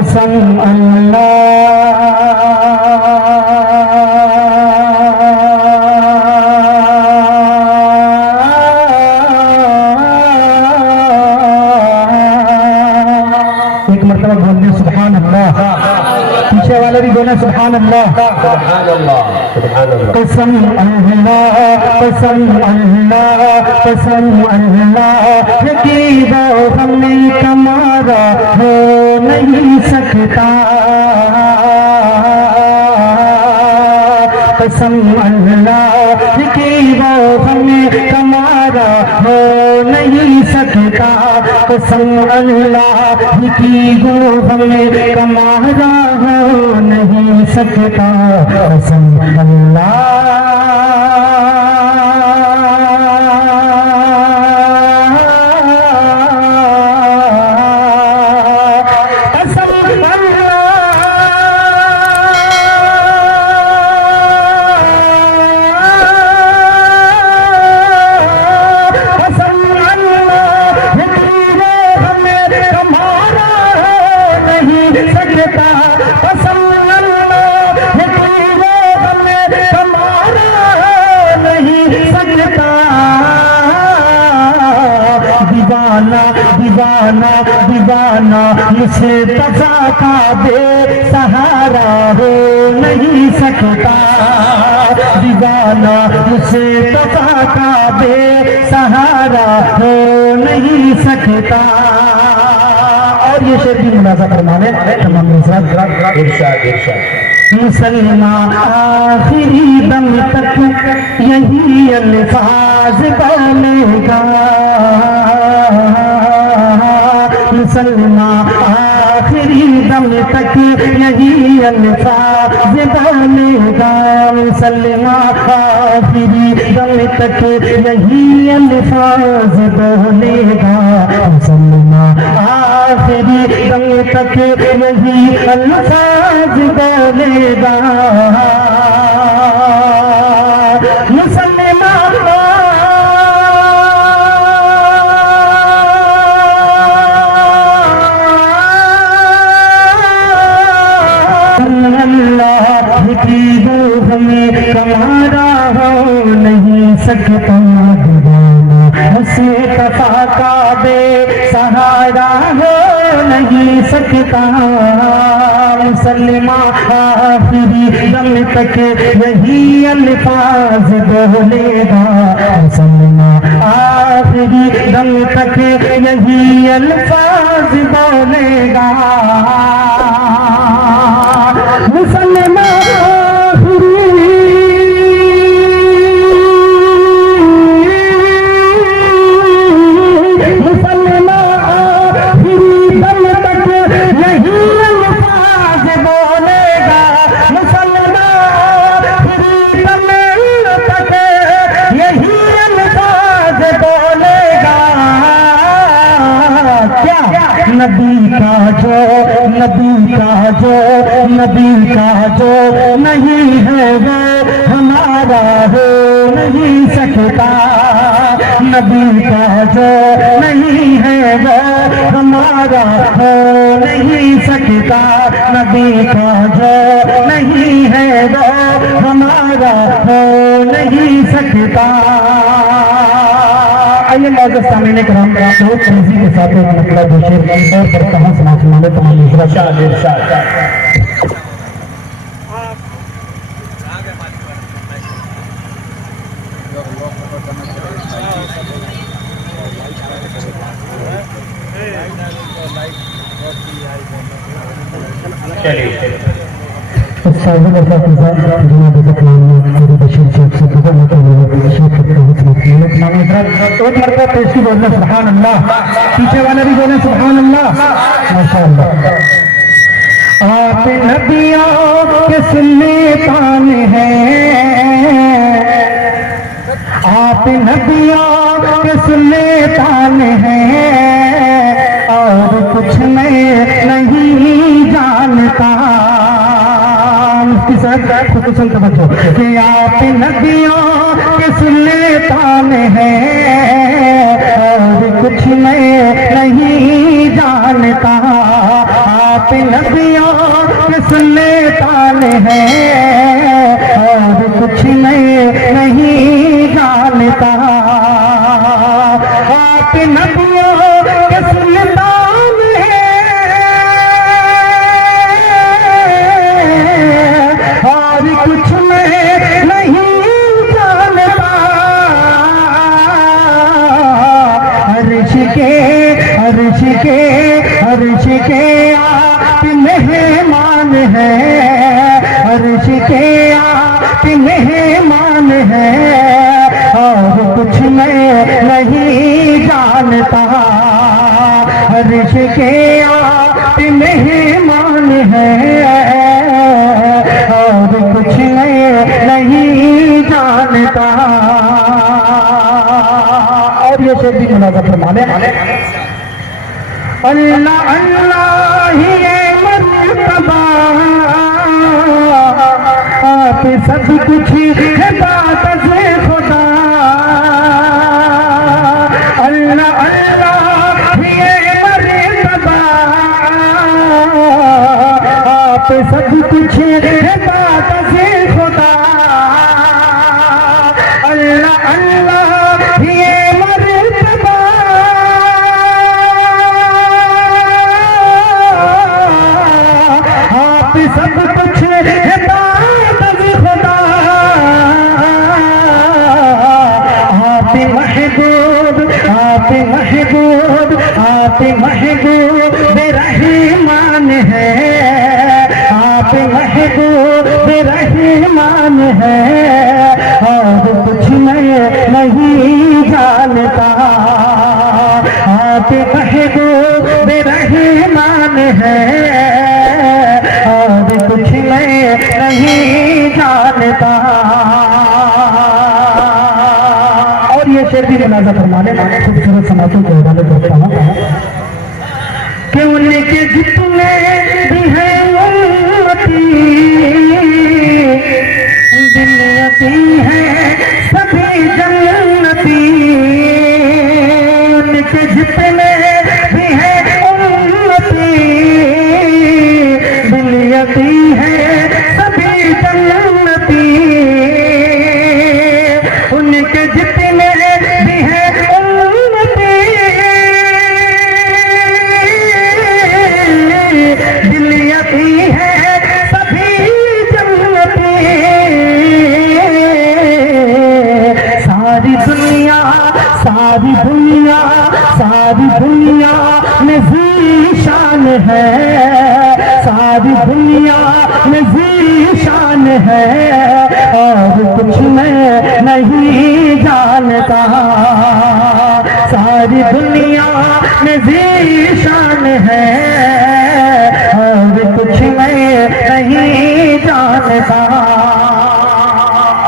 कसम अल्लाह पीछे वाले भी बोले सुभान अल्लाह कसम अल्लाह कसम अल्लाह कसम अल्लाह यकीनो हमने कमारा हो नहीं सकता कसम अल्लाह यकीनो हमने कमारा हो नहीं सकता कसम अल्लाह यकीनो हमने कमारा हो नहीं सकता कसम अल्लाह दीवाना दीवाना मुझसे तजा का बेसहारा हो नहीं सकता दीवाना मुझसे तजा का बेसहारा हो नहीं सकता। और ये शेर भी मुलाजा फरमाने तमाम इरशाद मुसलमान आखिरी दम तक यही अल्फाज बोलेगा मुसलमान आखिरी दम तक यही अल्फाज बोलेगा मुसलमान आखिरी दम तक यही अल्फाज बोलेगा मुसलमान आखिरी दम तक यही अल्फाज बोलेगा मुसलमान हमें कमारा हो नहीं सकता दीवाना हसे कफा का बेसहारा हो नहीं सकता मुसलमान आखिरी दम तक यही अल्फाज बोलेगा मुसलमान आखिरी दम तक यही अल्फाज बोलेगा मुसलमान नबी का जो नहीं है वो हमारा हो नहीं सकता नबी का जो नहीं है वो हमारा हो नहीं सकता नबी का जो नहीं है वो हमारा हो नहीं सकता। आइए मौजूद सामने कराम बहुत तेजी के साथ मतलब शेर और पर कहां सुनाने तमाम इरशाद सुभान अल्लाह पीछे वाले भी बोले सुभान अल्लाह माशाअल्लाह। आप नबियों के सुल्तान हैं आप नबियों के सुल्तान हैं और कुछ मैं नहीं जानता खुसूसन समझो कि आप नबियों के सुल्तान हैं और कुछ मैं नहीं जानता आप आप नबियों के सुल्तान हैं और कुछ नहीं जानता। आप नबियों के सुल्तान हैं और कुछ नहीं जानता। अर्श के आप मेहमान हैं, अर्श के आप मेहमान हैं और कुछ नहीं जानता। अर्श के आप मेहमान हैं और कुछ नहीं जानता। और ये शेर भी मुलाजा फरमा लें। अल्लाह अल्लाह ही मर्तबा आप सब कुछ है बात से खुदा। अल्लाह अल्लाह ही मर्तबा आप सब कुछ है बात से खुदा। अल्लाह अल्लाह ही मर्तबा सब कुछ है बात खुदा। आप महबूब आप महबूब आप महबूब रहमान है। आप महबूब रहमान है और कुछ नहीं जानता। आप महबूब रहमान है और कुछ नहीं जानता। और ये शेर भी मुलाजा फरमा लें। खूबसूरत समातों को हवाले करता हूँ कि उनके जितने भी हैं उम्मती दुनियाती हैं सभी जन्नती। उनके जितने भी हैं उम्मती दुनियाती हैं सभी जन्नती। उनके जितने भी हैं उम्मती दुनियाती हैं सभी जन्नती। सारी दुनिया में ज़ीशान है। सारी दुनिया में ज़ीशान है और कुछ नहीं जानता। सारी दुनिया में ज़ीशान है और कुछ नहीं जानता।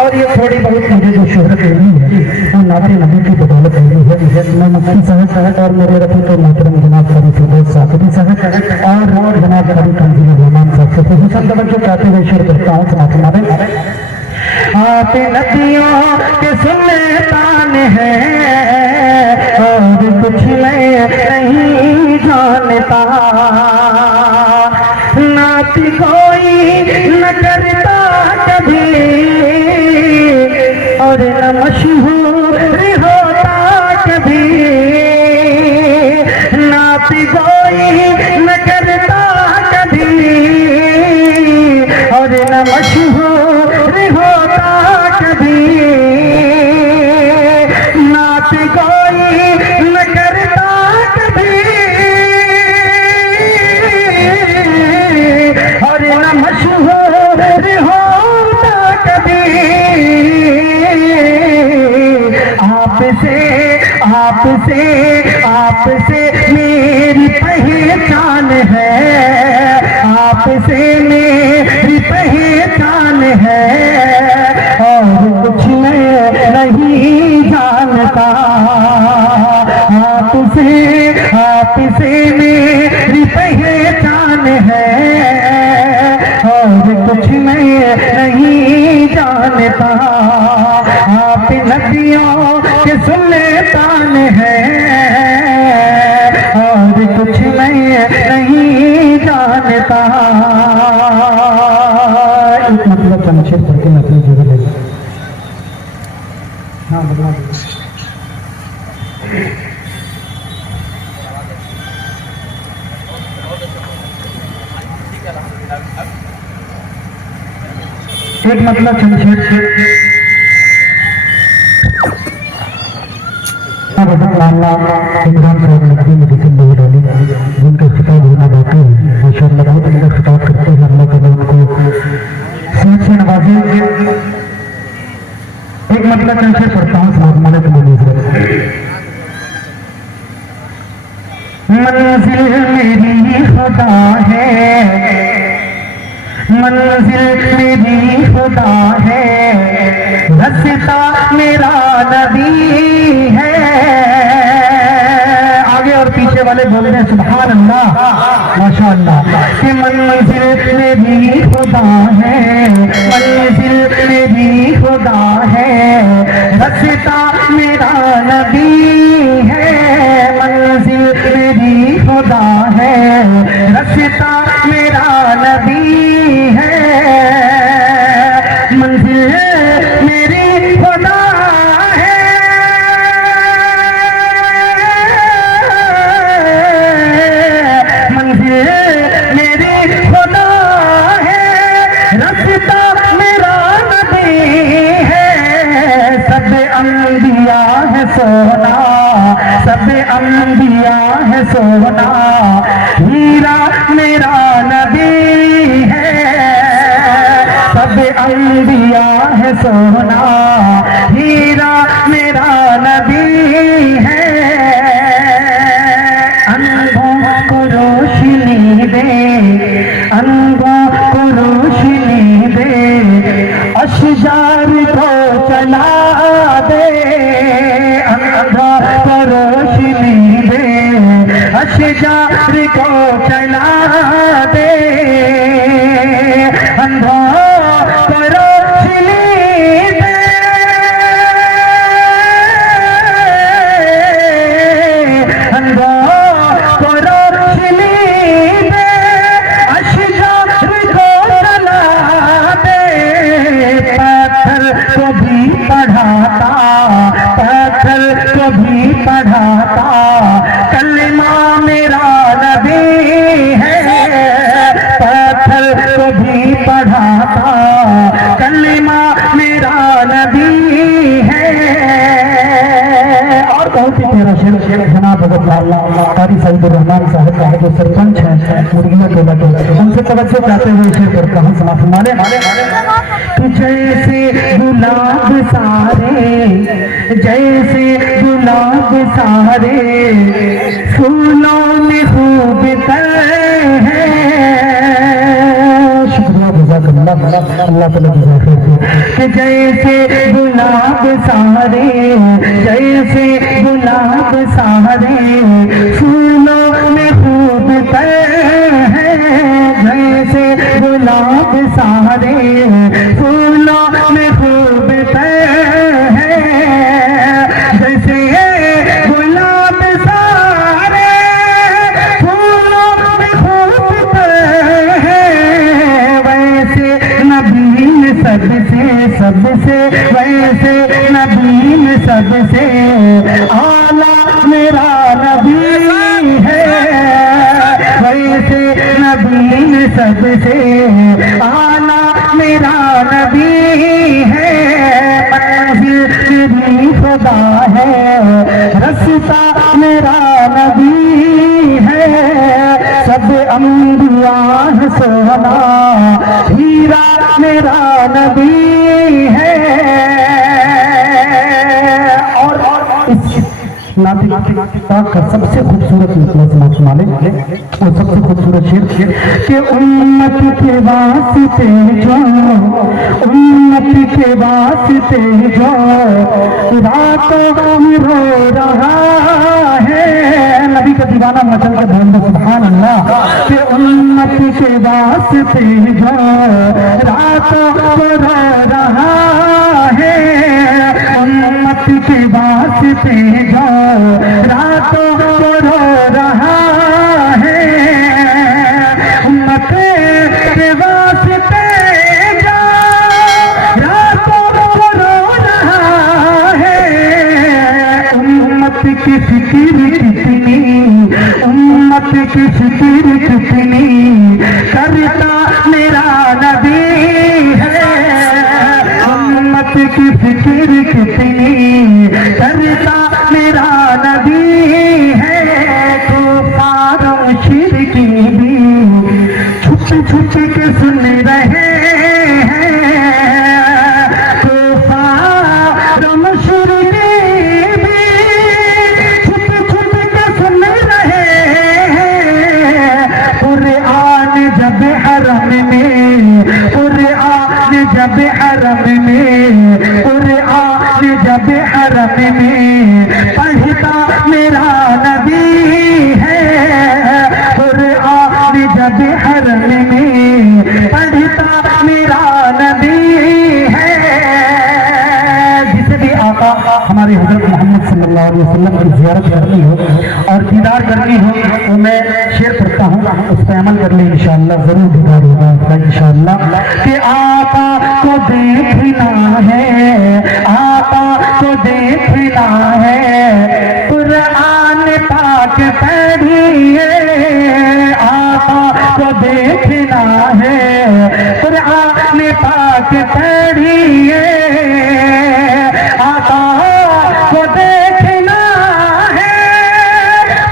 और ये थोड़ी बहुत मुझे जो शोहरत हुई है वो नाते नबी की बदौलत हुई है। मैं मुफ्ती साहब और मेरे रफीक मोहतरम जनाब करी फिरोज साकरी साहब और जनाब करी तंजील रहमान साहब से हुसैन तवज्जो चाहते हुए शेर करता हूँ। समाप्त आप नबियों के सुल्तान हैं और कुछ नहीं जानता। नात कोई न करता कभी और न मशहूर होता कभी। नात कोई न करता कभी और न मशहूर होता कभी। नात कोई न करता कभी और न मशहूर होता कभी। आपसे मेरी पहचान है। आपसे मेरी पहचान है और कुछ नहीं जानता। आपसे मेरी पहचान है और कुछ नहीं जानता। आप नबियों के सुल्तान हैं और कुछ नहीं जानता। शेर पढ़ के मैं अपनी जगह ले गया। हाँ बदला दीजिए। एक मतलब शमशेर से इमरान साहब नकवी मेडिसिन नहीं डाली जिनका खिताब होना बाकी है। माशाअल्लाह बहुत अच्छा खिताब करते हैं। अल्लाह का उनको सेहत से नवाजे। एक मतलब शमशेर पढ़ता हूँ सलात मालिक मंजिल मेरी खुदा है, मंजिल मेरी खुदा है, रास्ता मेरा नबी है। आगे और पीछे वाले बोल रहे हैं सुभान अल्लाह माशाअल्लाह। कि मंजिल मेरी खुदा है, मंजिल मेरी खुदा है, रास्ता मेरा नबी है। मंजिल मेरी खुदा है, रास्ता मेरा नबी है। मंजिल मेरी खुदा है, मंजिल मेरी खुदा है, रास्ता मेरा नबी है। सब अंबिया है सोना, सब अंबिया है सोना, हीरा मेरा नबी है। सब अंबिया है सोना, हीरा मेरा नबी है। अंगों को रोशनी दे, अंगों को रोशनी दे, अशजार को चला दे। अंगों को रोशनी दे, अशजार को चला दे। अंधों को रोशनी दे, अंधों को रोशनी दे, अशजार को चला दे। पत्थर को भी पढ़ाता, पत्थर को भी पढ़ाता, कलमा मेरा नबी है। पत्थर को भी पढ़ाता, कलमा मेरा नबी है। और बहुत ही प्यारा शेर जनाब भगत कारी सईदुर रहमान साहब का है जो सरपंच है मुर्गिया के लगे, उनसे तवज्जो चाहते हुए शेर पढ़ता हूँ समाप्त माले। जैसे गुलाब सारे, जैसे गुलाब सारे, फूलों में खूब तर है। शुक्रिया जज़ाकल्लाह, अल्लाह ताला जज़ाक कि जैसे गुलाब सारे, जैसे गुलाब सारे, फूलों में खूब तर है। जैसे गुलाब सारे, फूलों में खूब तर है। जैसे गुलाब सारे, फूलों में खूब तर है, वैसे नबी में सबसे सबसे, वैसे नबी में सबसे आला मेरा नबी है। वैसे नबी में सबसे आला मेरा नबी है। मंजिल मेरी खुदा है, रास्ता मेरा नबी है। सब अंबिया है सोना, हीरा मेरा नबी है। और इस नाती पाक का सबसे खूबसूरत मतलब माले और सबसे खूबसूरत शेर कि उम्मत के वास्ते जो, उम्मत के वास्ते जो रातों में रो रहा है। नबी का दीवाना मचल के बोल दो सुभान अल्लाह। कि उम्मत के वास्ते जो रातों को रो रहा है, उम्मत के वास्ते जो रातों को रो रहा है। उम्मत के वास्ते जो की फिक्र कितनी करता मेरा नबी है, उम्मत की फिक्र कितनी करता मेरा नबी है। कुफार मुशरिकी भी छुप छुप के सुन रहे हैं, कुफार मुशरिकी भी छुप छुप के सुन रहे हैं। कुरान जब हरम में, कुरान जब हरम में, कुरान जब हरम में पढ़ता मेरा नबी है, कुरान जब हरम में पढ़ता मेरा नबी है। जिसे भी आका हमारे हज़रत मोहम्मद सल्लल्लाहु अलैहि वसल्लम की ज़ियारत करनी हो और दीदार करनी हो तो मैं शेर पढ़ता हूँ, उस पर अमल कर ले इंशाअल्लाह, जरूर दीदार होगा इंशाअल्लाह। कि आका को देखना है, आका को देखना है, कुरान पाक पढ़िए, आका को देखना है, कुरान पाक पढ़िए, आका को देखना है,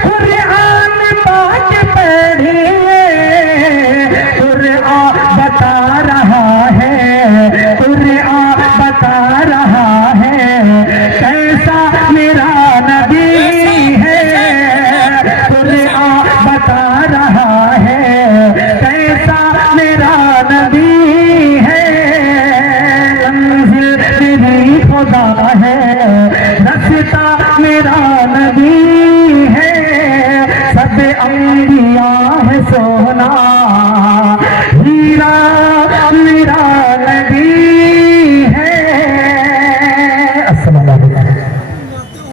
कुरान पाक पढ़िए, कुरान बता रहा है, कुरान बता रहा है कैसा मेरा नबी है, कुरान बता रहा है कैसा मेरा नबी है। मंजिल मेरी खुदा है, रास्ता मेरा नबी